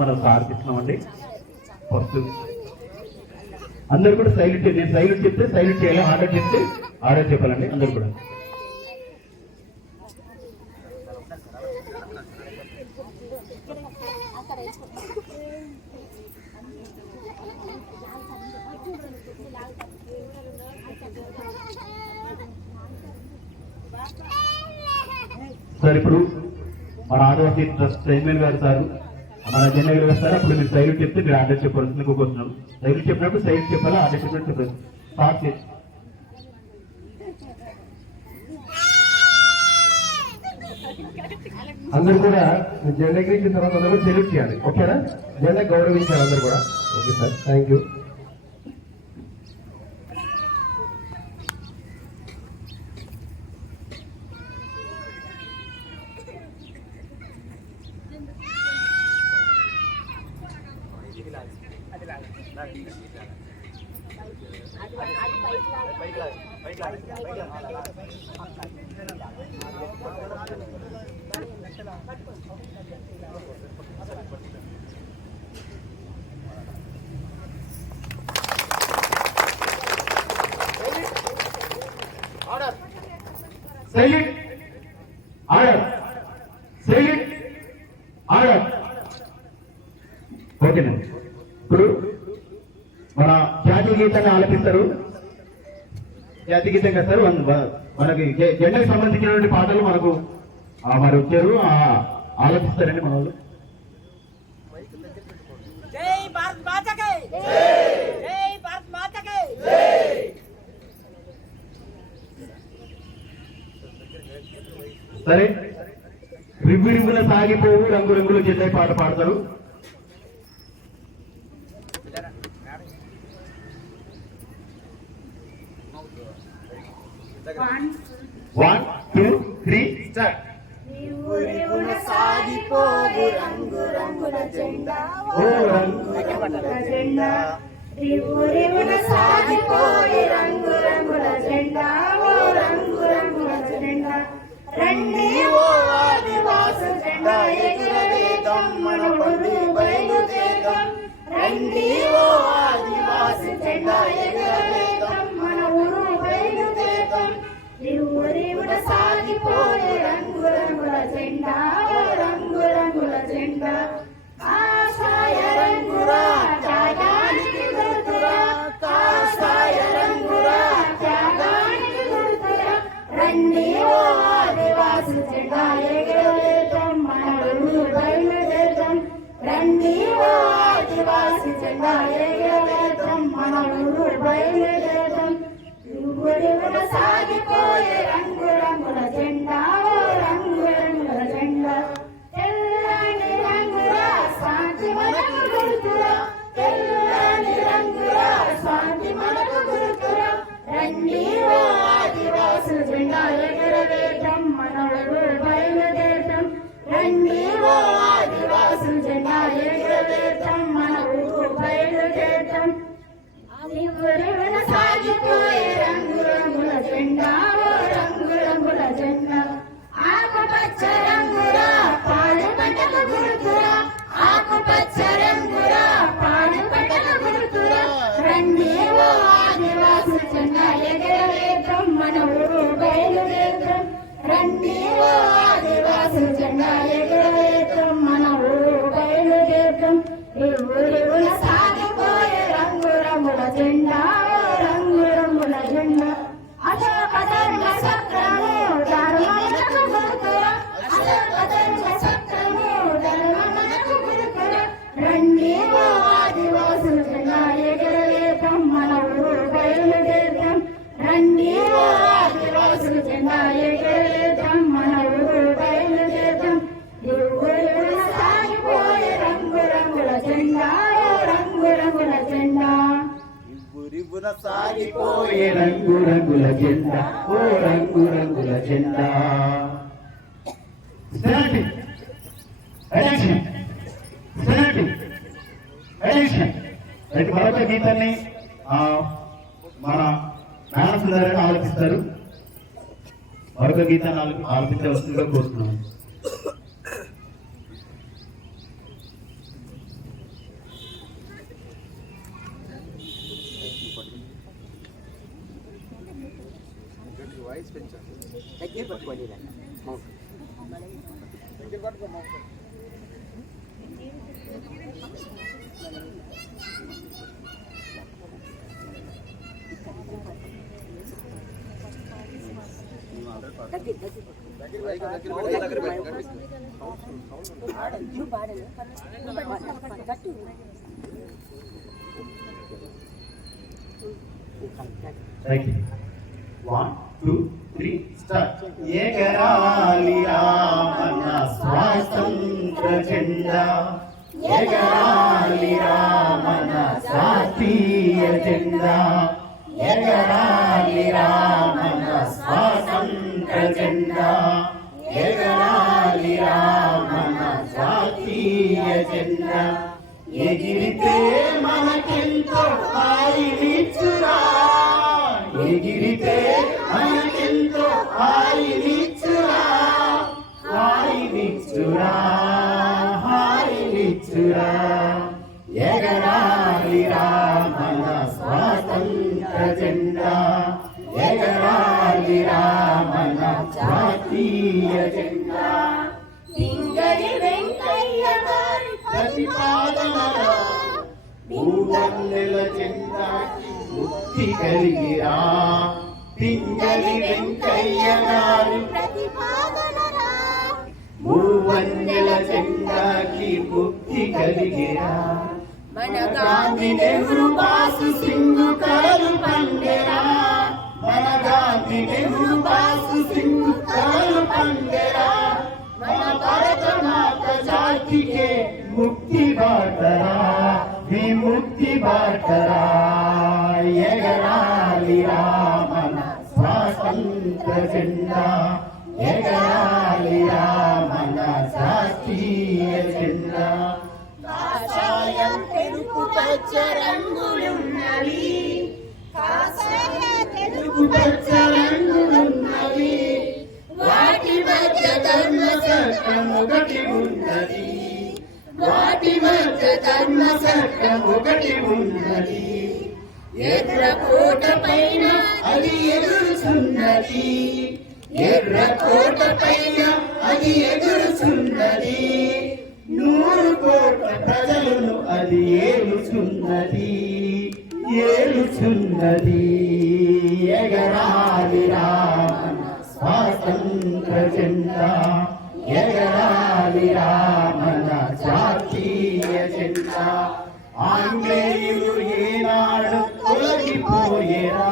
మనం సాధిస్తున్నామండి. ఫస్ట్ అందరు కూడా సైలెంట్, నేను సైలెంట్ చెప్తే సైలెంట్ చేయాలి, ఆర్డర్ చెప్తే ఆర్డర్ చెప్పాలండి అందరు కూడా. సార్ ఇప్పుడు మన ఆదివాసీ ట్రస్ట్ చైర్మన్ గారు సార్ మన జెండా వేస్తారు. అప్పుడు మీరు సైలెంట్ చెప్తే మీరు ఆర్డర్ చెప్పాల్సింది కూర్చున్నాం. సైలెంట్ చెప్పినప్పుడు సైలెంట్ చెప్పాలి, ఆర్డర్ చెప్పినట్టు చెప్పాలి. స్టార్ట్ చేసి అందరూ కూడా జెండా ఎగిరించిన తర్వాత అందరూ కూడా సెల్యూట్ చేయాలి. ఓకేనా? జెండా గౌరవించాలి అందరూ కూడా. Okay sir, thank you. Silent order, silent order. ఓకేనండి. ఇప్పుడు మన జాతీయ గీతాన్ని ఆలపిస్తారు. జాతీయ గీతం కదా సార్, మనకి జెండాకి సంబంధించినటువంటి పాటలు మనకు మరి వచ్చారు, ఆలపిస్తారండి మన వాళ్ళు. సరే, రివ్వు రివ్వున సాగిపోవు రంగు రంగుల జెండా పాట పాడతారు. One two three start. సాగిపోవు రంగు రంగుల జెండా, ఓ రంగుల జెండా. రివ్వురివున సాగిపోయి రంగు రంగుల జెండా, ఓ రంగు రంగుల జెండా. రండి ఓ ఆదివాస జెండా ఎగురవేద్దాం, మన ఊరు బయలుదేరుదాం. రండి ఓ ఆదివాస జెండా ఎగురవేద్దాం, మన ఊరు బయలుదేరుదాం. రివ్వురివున సాగిపోయి రంగు రంగుల జెండా, ఓ రంగు రంగుల జెండా. కాషాయ రంగురా త్యాగానికి గుర్తురా, కాషాయ రంగురా త్యాగానికి గుర్తురా. రండి ఓ ఆదివాసి జెండా ఎగురవేద్దాం, మన ఊరు బయలుదేరుదాం. రండి ఓ ఆదివాసి జెండా ఎగురవేద్దాం, మన ఊరు బయలుదేరుదాం. రివ్వురివున సాగిపోయే రంగు రంగుల జెండా, ఓ రంగు రంగుల జెండా. తెల్లని రంగురా శాంతి మనకు గుర్తురా, తెల్లని రంగురా శాంతి మనకు గుర్తురా. రండి ఓ ఆదివాసుల జెండా ఎగురవేద్దాం, మన ఊరు బయలుదేరుదాం. రండి ఓ ఆదివాసుల జెండా ఎగురవేద్దాం, మన ఊరు బయలుదేరుదాం. రివ్వురివున సాగిపోయే రంగు రంగుల జెండా, ఓ రంగు రంగుల జెండా. ఆకుపచ్చ రంగురా పాడు పంటకు గుర్తురా, ఆకుపచ్చ రంగురా పాడు పంటకు గుర్తురా. రండి ఓ ఆదివాసుల జెండా ఎగురవేద్దాం, మన ఊరు బయలుదేరుదాం. రండి ఓ ఆదివాసుల జెండా ఎగురవేద్దాం, మన ఊరు బయలుదేరుదాం. రివ్వురివున సాగిపోయే రంగు రంగుల జెండా, ఓ రంగు రంగుల జెండా. అశోక ధర్మ చక్రము ధర్మమునకు గుర్తురా, అశోక ధర్మ చక్రము ధర్మమునకు గుర్తురా. రండి ఓ ఆదివాసుల జెండా ఎగురవేద్దాం, మన ఊరు బయలుదేరుదాం. రండి ఓ ఆదివాసుల జెండా ఎగురవేద్దాం, మన ఊరు బయలుదేరుదాం. రివ్వురివున సాగిపోయే రంగు రంగుల జెండా, ఓ రంగు రంగుల జెండా. రివ్వురివ్వున సాగిపోయే రంగు రంగుల జెండా, ఓ రంగు రంగుల జెండా. Standing attention, standing attention. Right, మరొక గీతాన్ని మన నానసుందరని ఆలోచిస్తారు. మరొక గీతాన్ని ఆలోచించవలసిందిగా కోరుతున్నాను. థ్యాంక్ యూ 1 2 3 స్టార్ట్ ఎగరాలి మన స్వాతంత్ర జెండా ఎగరాలి మన జాతీయ జెండా ఎగరాలి మన స్వాతంత్ర జెండా ఎగరాలి మన జాతీయ జెండా ఎగిరితే మనకెంతో హాయినిచ్చురా ఎగిరితే మనకెంతో హాయినిచ్చురా హాయినిచ్చురా హాయినిచ్చురా ఎగరాలి మన స్వాతంత్ర జెండా ఎగరాలి మన జాతీయ జెండా పింగళి వెంకయ్య గారి ప్రతిపాదనలో మూవన్నెల జెండాకి ముక్తి కలిగిరా పింగళి వెంకయ్య గారి ప్రతిపాదనరా మూవన్నెల జెండాకి ముక్తి కలిగిరా మన గాంధీ నెహ్రూ బాసు సింగు కలలు పండెరా మన గాంధీ నెహ్రూ బాసు సింగు కలలు పండెరా మన భారత మాత జాతికే ముక్తి బాటరా విముక్తి బాటరా ఎగరాలి మన స్వాతంత్ర జెండా ఎగరాలి మన జాతీయ జెండా కాషాయం తెలుపు పచ్చ రంగులున్నవి కాషాయ తెలుపు పచ్చ రంగులున్నవి వాటి మధ్య ధర్మ చట్టం ఒకటి ఉన్నది వాటి మధ్య ధర్మ చట్టం ఒకటి ఉన్నది ఎర్ర కోట పైన అది ఎదురుచున్నది ఎర్ర కోట పైన అది ఎదురుచున్నది 100 కోట్ల ప్రజలను అది ఏలుచున్నది ఏలుచున్నది ఎగరాలి మన స్వాతంత్ర జెండా ఎగరాలి మన జాతీయ జెండా ఆంగ్లేయులు ఏనాడు తొలగిపోయేరా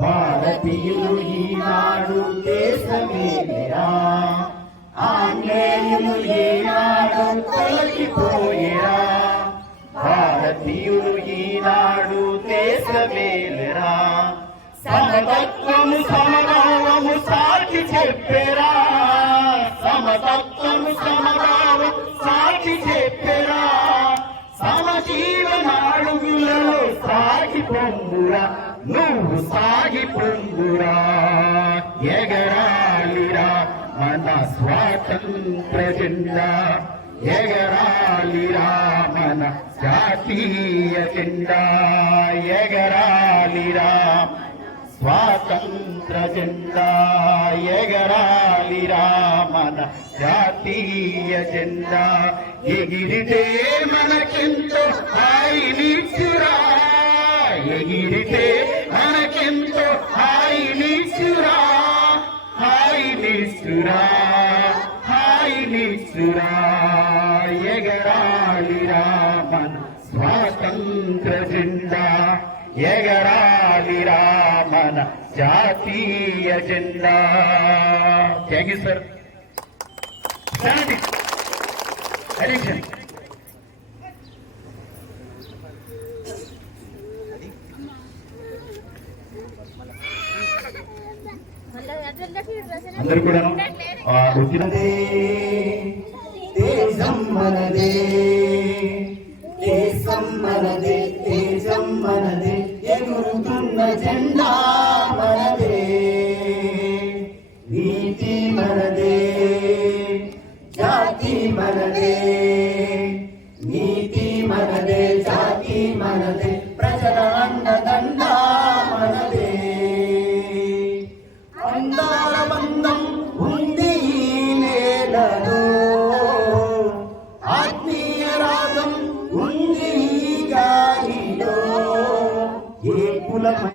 భారతీయులు ఈనాడు దేశమేరా ఆంగ్లేయులు ఏనాడు తొలగిపోయేరా భారతీయులు ఈనాడు దేశమేలరా సమతత్వము సమభావము సాటి చెప్పెరా సమతత్వము సమభావము సాటి చెప్పెరా సమజీవనాడుగులలో సాగి పొందురా నువ్వు సాగి పొందురా ఎగరాలిరా మన స్వాతంత్ర జెండా ఎగరాలిరా మన జాతీయ జెండా ఎగరాలిరా స్వాతంత్ర జెండా ఎగరాలిరా మన జాతీయ జెండా ఎగిరితే మనకెంతో హాయినిచ్చురా ఎగిరితే మనకెంతో హాయినిచ్చురా హాయినిచ్చురా హాయినిచ్చురా ఎగరాలిరా మన స్వాతంత్ర జెండా ఎగరాలిరా మన జాతీయ జెండా థ్యాంక్ యూ సార్ అడిక్షన్ అందరు కూడా వచ్చినదే దేశం మనదే దేశం మనదే దేశం మనదే ఎగురుతున్న జెండా మనదే నీతి మనదే జాతి మనదే నీతి మనదే జాతి మనదే ప్రజల అండదండ మనదే అందాల రంగుల